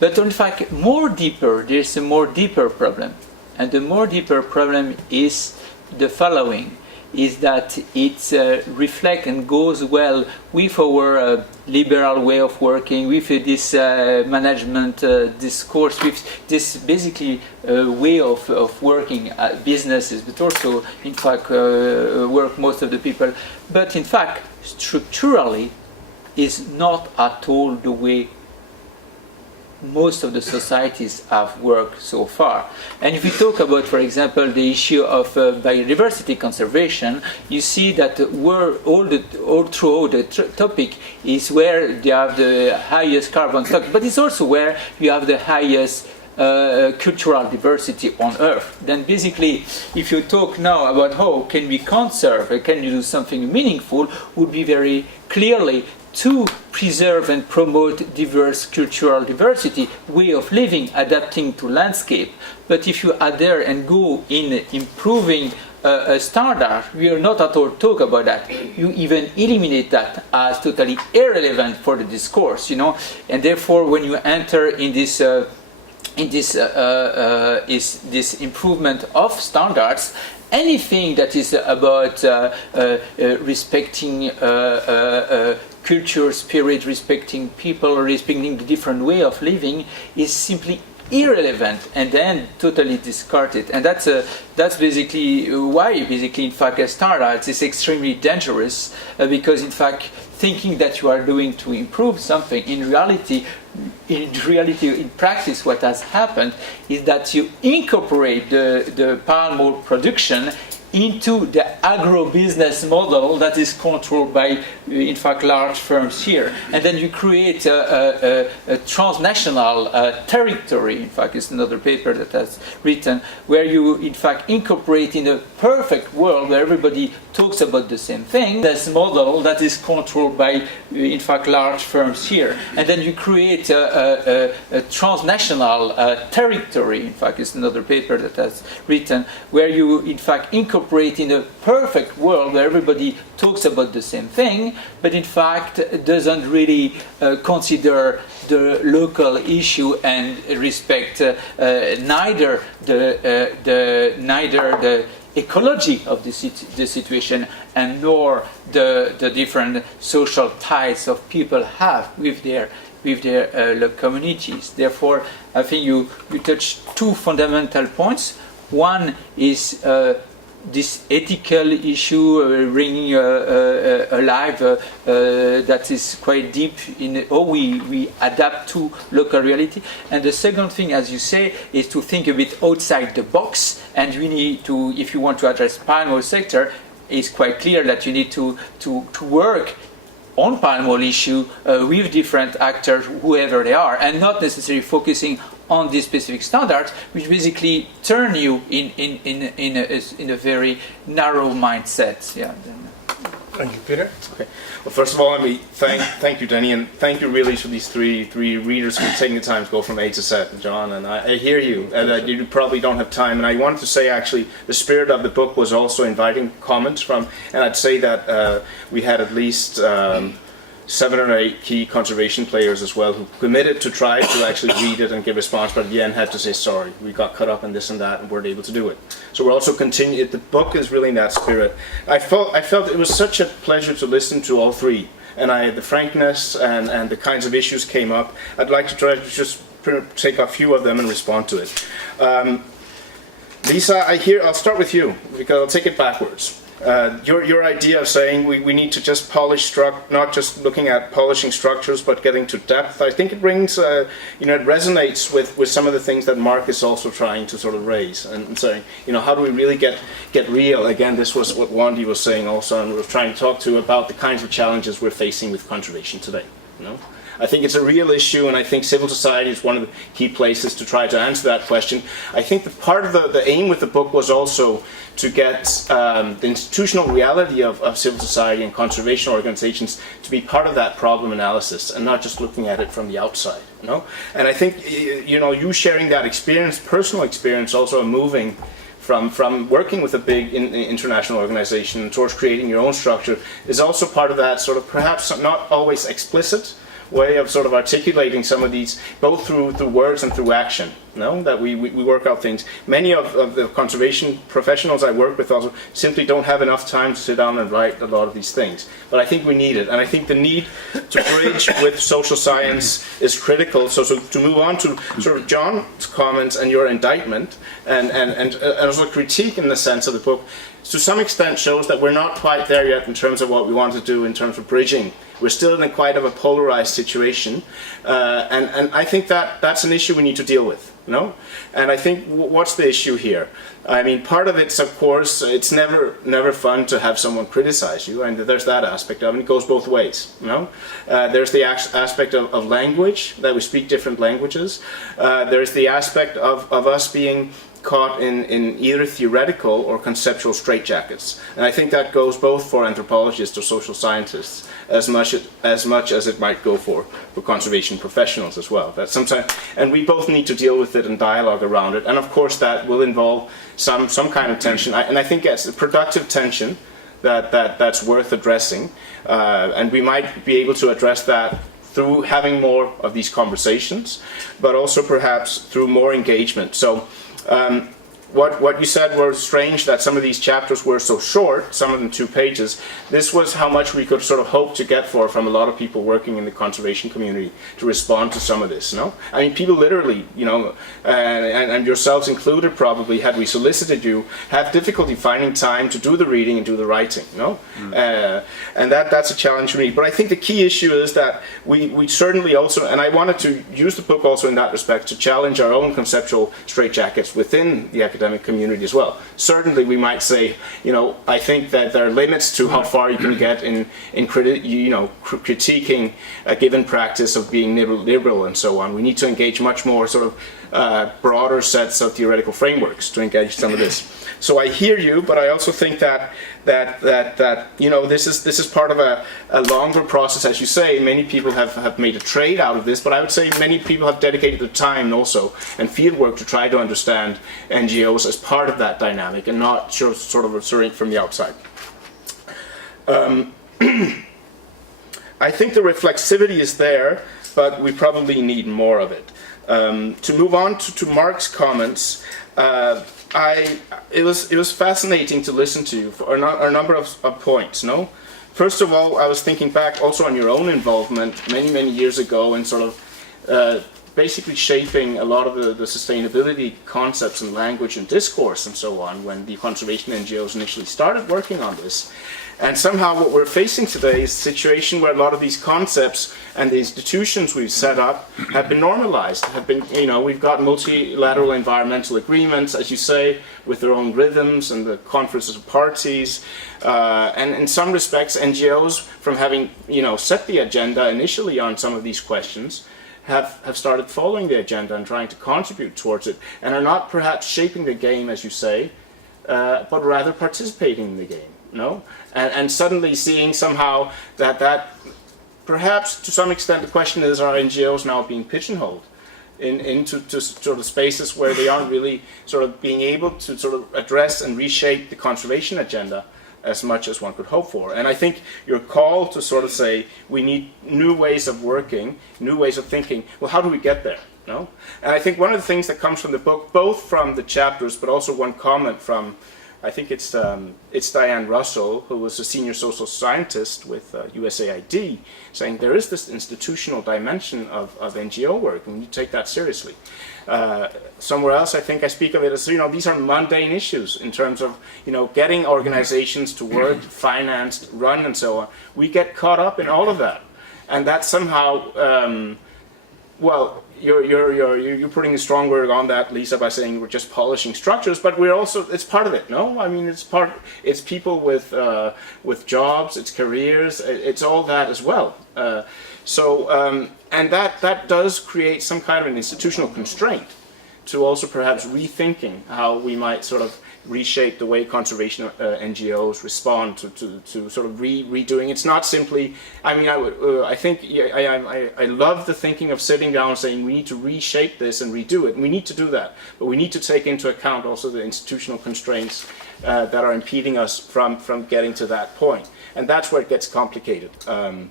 But in fact, there's a more deeper problem. And the more deeper problem is the following, is that it reflects and goes well with our liberal way of working, with this management discourse, with this basically way of working businesses, but also in fact work most of the people. But in fact, structurally, is not at all the way most of the societies have worked so far. And if we talk about, for example, the issue of biodiversity conservation, you see that all throughout the topic is where you have the highest carbon stock, but it's also where you have the highest cultural diversity on Earth. Then basically, if you talk now about how can we conserve, can you do something meaningful, would be very clearly to preserve and promote diverse cultural diversity, way of living, adapting to landscape. But if you adhere and go in improving a standard, we are not at all talk about that. You even eliminate that as totally irrelevant for the discourse, And therefore, when you enter in this improvement of standards, anything that is about respecting culture, spirit, respecting people, respecting the different way of living is simply irrelevant and then totally discarded. And that's basically why, in fact, as standards is extremely dangerous because, in fact, thinking that you are doing to improve something, in reality, in practice, what has happened is that you incorporate the palm oil production into the agro-business model that is controlled by, in fact, large firms here. And then you create a transnational territory, in fact, it's another paper that has written, where you, in fact, incorporate in a perfect world where everybody talks about the same thing, this model that is controlled by, in fact, large firms here. And then you create a transnational territory, in fact, it's another paper that has written, where you, in fact, incorporate in a perfect world where everybody talks about the same thing, but in fact doesn't really consider the local issue and respect neither the ecology of the situation and nor the different social ties of people have with their communities. Therefore, I think you touch two fundamental points. One is this ethical issue bringing alive that is quite deep in how we adapt to local reality. And the second thing, as you say, is to think a bit outside the box. And we need to, if you want to address palm oil sector, it's quite clear that you need to work on palm oil issue with different actors, whoever they are, and not necessarily focusing on these specific standards, which basically turn you in a very narrow mindset. Yeah. Thank you, Peter. Okay. Well, first of all, let me thank you, Denis, and thank you really for these three readers for taking the time to go from A to Z, John. And I hear you, and you probably don't have time. And I wanted to say, actually, the spirit of the book was also inviting comments from, and I'd say that we had at least 7 or 8 key conservation players as well who committed to try to actually read it and give response, but at the end had to say sorry, we got caught up in this and that and weren't able to do it. So we're also continuing. The book is really in that spirit. I felt it was such a pleasure to listen to all three, and the frankness and the kinds of issues came up. I'd like to try to just take a few of them and respond to it. Liza, I'll start with you because I'll take it backwards. Your idea of saying we need to just polish not just looking at polishing structures but getting to depth, I think it rings, it resonates with some of the things that Mark is also trying to sort of raise and saying, how do we really get real? Again, this was what Wandy was saying also, and we were trying to talk to about the kinds of challenges we're facing with conservation today. I think it's a real issue, and I think civil society is one of the key places to try to answer that question. I think the part of the aim with the book was also to get the institutional reality of civil society and conservation organizations to be part of that problem analysis and not just looking at it from the outside. And I think you sharing that experience, personal experience, also moving from working with a big international organization towards creating your own structure is also part of that sort of perhaps not always explicit way of sort of articulating some of these, both through words and through action, that we work out things. Many of the conservation professionals I work with also simply don't have enough time to sit down and write a lot of these things. But I think we need it, and I think the need to bridge with social science is critical. So to move on to sort of John's comments and your indictment, and also critique in the sense of the book, to some extent shows that we're not quite there yet in terms of what we want to do in terms of bridging. We're still in quite of a polarized situation, and I think that's an issue we need to deal with. And I think what's the issue here? I mean, part of it's, of course, it's never fun to have someone criticize you, and there's that aspect of it. It goes both ways. There's the aspect of language, that we speak different languages. There's the aspect of us being caught in either theoretical or conceptual straitjackets. And I think that goes both for anthropologists or social scientists as much as it might go for conservation professionals as well. That sometimes, and we both need to deal with it and dialogue around it. And of course that will involve some kind of tension. And I think it's a productive tension that's worth addressing. And we might be able to address that through having more of these conversations, but also perhaps through more engagement. So what you said was strange that some of these chapters were so short, some of them 2 pages. This was how much we could sort of hope to get from a lot of people working in the conservation community to respond to some of this. No, I mean, people literally, you know, and yourselves included, probably, had we solicited you, have difficulty finding time to do the reading and do the writing. No, and that's a challenge for me. But I think the key issue is that we certainly also, and I wanted to use the book also in that respect to challenge our own conceptual straitjackets within the academic community as well. Certainly we might say, you know, I think that there are limits to how far you can get in critiquing a given practice of being liberal and so on. We need to engage much more sort of broader sets of theoretical frameworks to engage some of this. So I hear you, but I also think that you know, this is part of a longer process, as you say. Many people have made a trade out of this, but I would say many people have dedicated the time also and field work to try to understand NGOs as part of that dynamic and not sort of observing from the outside. I think the reflexivity is there, but we probably need more of it. To move on to Mark's comments, it was fascinating to listen to you for a number of points. No, first of all, I was thinking back also on your own involvement many years ago in sort of basically shaping a lot of the sustainability concepts and language and discourse and so on when the conservation NGOs initially started working on this. And somehow what we're facing today is a situation where a lot of these concepts and the institutions we've set up have been normalized, you know, we've got multilateral environmental agreements, as you say, with their own rhythms and the conferences of parties. And in some respects, NGOs, from having, you know, set the agenda initially on some of these questions, have started following the agenda and trying to contribute towards it, and are not perhaps shaping the game, as you say, but rather participating in the game. No, and suddenly seeing somehow that perhaps to some extent the question is, are NGOs now being pigeonholed into sort of spaces where they aren't really sort of being able to sort of address and reshape the conservation agenda as much as one could hope for. And I think your call to sort of say we need new ways of working, new ways of thinking, well, how do we get there? No? And I think one of the things that comes from the book, both from the chapters, but also one comment from, I think it's Diane Russell, who was a senior social scientist with USAID, saying there is this institutional dimension of NGO work, and we need to take that seriously. Somewhere else, I think I speak of it as, you know, these are mundane issues in terms of, you know, getting organizations to work, financed, run, and so on. We get caught up in all of that, and that somehow, well, you're putting a strong word on that, Liza, by saying we're just polishing structures, but we're also, it's part of it, no? I mean, it's people with jobs, it's careers, it's all that as well. And that does create some kind of an institutional constraint to also perhaps rethinking how we might sort of reshape the way conservation NGOs respond to sort of redoing. It's not simply, I mean, I think I love the thinking of sitting down and saying we need to reshape this and redo it, and we need to do that, but we need to take into account also the institutional constraints that are impeding us from getting to that point, and that's where it gets complicated. I'm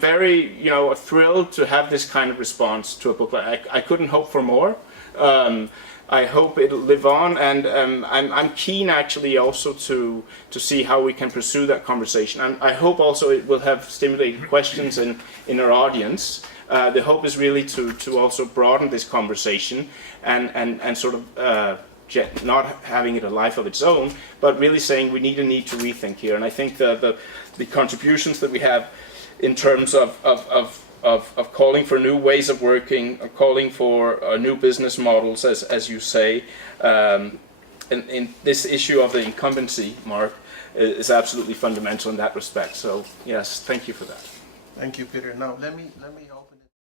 very, you know, thrilled to have this kind of response to a book. I couldn't hope for more. I hope it'll live on, and I'm keen actually also to see how we can pursue that conversation. And I hope also it will have stimulated questions in our audience. The hope is really to also broaden this conversation and sort of not having it a life of its own, but really saying we need to rethink here. And I think the contributions that we have in terms of calling for new ways of working, calling for new business models, as you say, in this issue of the incumbency, Mark, is absolutely fundamental in that respect. So yes, thank you for that. Thank you, Peter. Now let me open.